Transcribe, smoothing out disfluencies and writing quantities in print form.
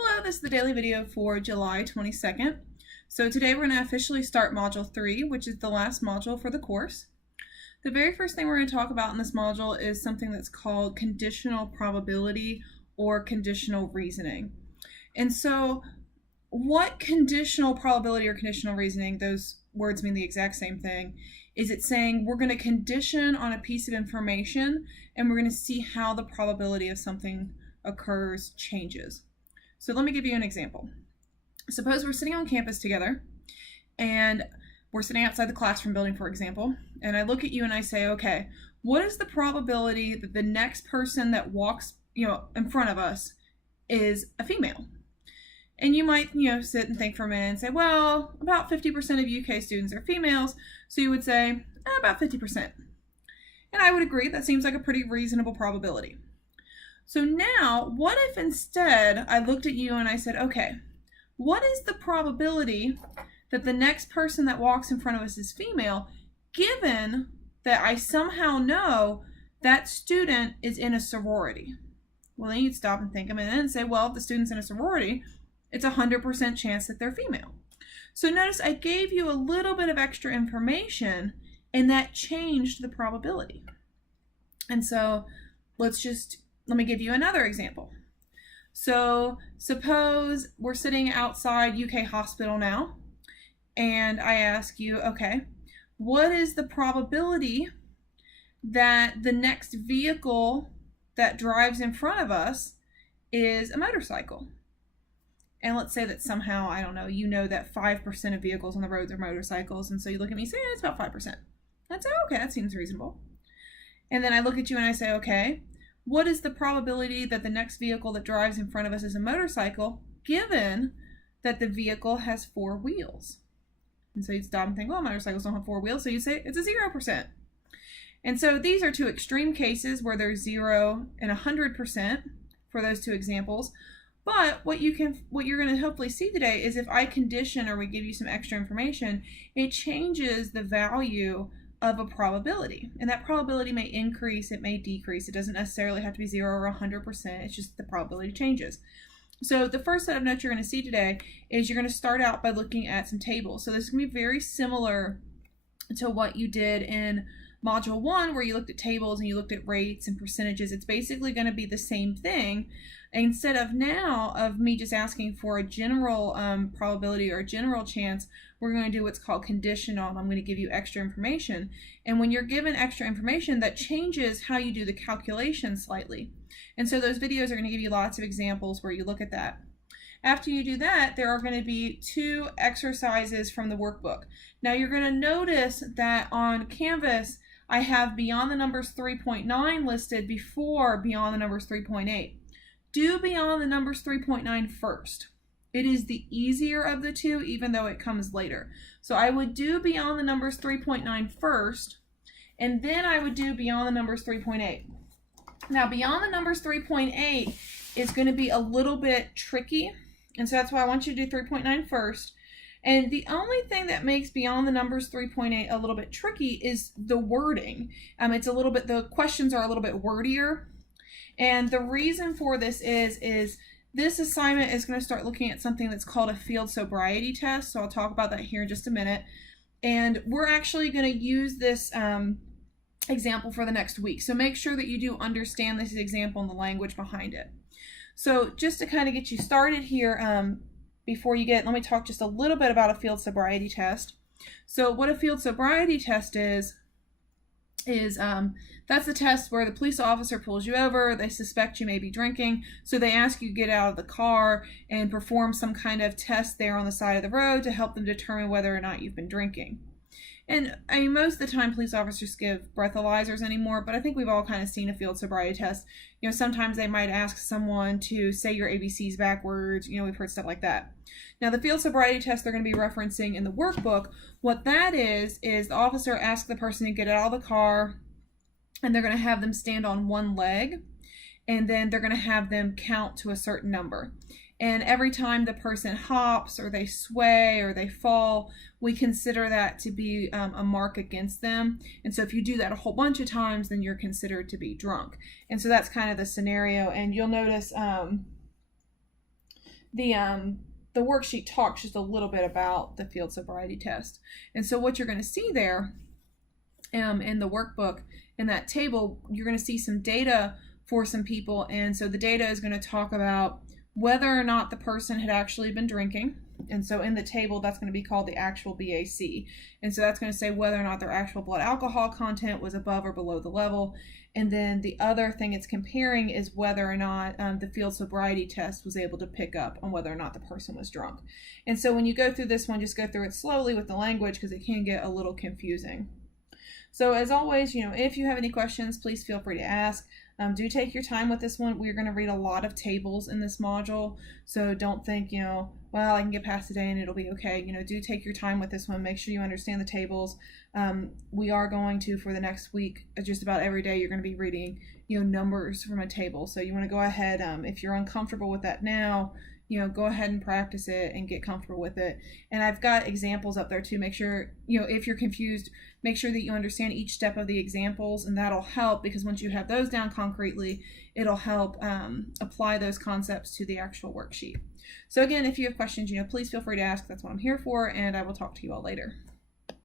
Hello, this is the daily video for July 22nd. So today we're going to officially start Module 3, which is the last module for the course. The very first thing we're going to talk about in this module is something that's called conditional probability or conditional reasoning. And so what conditional probability or conditional reasoning, those words mean the exact same thing, is it's saying we're going to condition on a piece of information and we're going to see how the probability of something occurs changes. So let me give you an example. Suppose we're sitting on campus together and we're sitting outside the classroom building, for example, and I look at you and I say, okay, what is the probability that the next person that walks, in front of us is a female? And you might, sit and think for a minute and say, well, about 50% of UK students are females. So you would say, about 50%. And I would agree, that seems like a pretty reasonable probability. So now, what if instead I looked at you and I said, okay, what is the probability that the next person that walks in front of us is female, given that I somehow know that student is in a sorority? Well, then you'd stop and think a minute and say, well, if the student's in a sorority, it's a 100% chance that they're female. So notice I gave you a little bit of extra information and that changed the probability. And so let me give you another example. So suppose we're sitting outside UK Hospital now, and I ask you, okay, what is the probability that the next vehicle that drives in front of us is a motorcycle? And let's say that somehow, I don't know, you know that 5% of vehicles on the roads are motorcycles, and so you look at me and say, it's about 5%. I'd say, okay, that seems reasonable. And then I look at you and I say, okay, what is the probability that the next vehicle that drives in front of us is a motorcycle, given that the vehicle has 4 wheels? And so you'd stop and think, well, motorcycles don't have 4 wheels, so you say it's a 0%. And so these are two extreme cases where there's 0 and 100% for those two examples. But what you're going to hopefully see today is if I condition or we give you some extra information, it changes the value of a probability. And that probability may increase, it may decrease. It doesn't necessarily have to be 0 or 100%. It's just the probability changes. So the first set of notes you're going to see today is you're going to start out by looking at some tables. So this is going to be very similar to what you did in Module 1, where you looked at tables and you looked at rates and percentages. It's basically going to be the same thing. Instead of now of me just asking for a general probability or a general chance, we're going to do what's called conditional. I'm going to give you extra information. And when you're given extra information, that changes how you do the calculation slightly. And so those videos are going to give you lots of examples where you look at that. After you do that, there are going to be 2 exercises from the workbook. Now you're going to notice that on Canvas, I have beyond the numbers 3.9 listed before beyond the numbers 3.8. Do beyond the numbers 3.9 first. It is the easier of the two, even though it comes later. So I would do beyond the numbers 3.9 first, and then I would do beyond the numbers 3.8. Now, beyond the numbers 3.8 is going to be a little bit tricky, and so that's why I want you to do 3.9 first. And the only thing that makes beyond the numbers 3.8 a little bit tricky is the wording. The questions are a little bit wordier. And the reason for this is this assignment is going to start looking at something that's called a field sobriety test. So I'll talk about that here in just a minute. And we're actually going to use this example for the next week. So make sure that you do understand this example and the language behind it. So just to kind of get you started here, let me talk just a little bit about a field sobriety test. So what a field sobriety test is that's the test where the police officer pulls you over, they suspect you may be drinking, so they ask you to get out of the car and perform some kind of test there on the side of the road to help them determine whether or not you've been drinking. And I mean, most of the time police officers give breathalyzers anymore, but I think we've all kind of seen a field sobriety test. Sometimes they might ask someone to say your ABCs backwards. We've heard stuff like that. Now, the field sobriety test they're going to be referencing in the workbook, what that is the officer asks the person to get out of the car, and they're going to have them stand on one leg, and then they're going to have them count to a certain number. And every time the person hops or they sway or they fall, we consider that to be a mark against them. And so if you do that a whole bunch of times, then you're considered to be drunk. And so that's kind of the scenario. And you'll notice the worksheet talks just a little bit about the field sobriety test. And so what you're going to see there in the workbook, in that table, you're going to see some data for some people. And so the data is going to talk about whether or not the person had actually been drinking. And so in the table, that's going to be called the actual BAC. And so that's going to say whether or not their actual blood alcohol content was above or below the level. And then the other thing it's comparing is whether or not the field sobriety test was able to pick up on whether or not the person was drunk. And so when you go through this one, just go through it slowly with the language because it can get a little confusing. So as always, if you have any questions, please feel free to ask. Do take your time with this one. We're going to read a lot of tables in this module, so don't think, well, I can get past today and it'll be okay. Do take your time with this one. Make sure you understand the tables. We are going to, for the next week, just about every day, you're going to be reading, numbers from a table. So you want to go ahead, if you're uncomfortable with that now, go ahead and practice it and get comfortable with it. And I've got examples up there too. Make sure, if you're confused, make sure that you understand each step of the examples, and that'll help because once you have those down concretely, it'll help apply those concepts to the actual worksheet. So again, if you have questions, please feel free to ask. That's what I'm here for, and I will talk to you all later.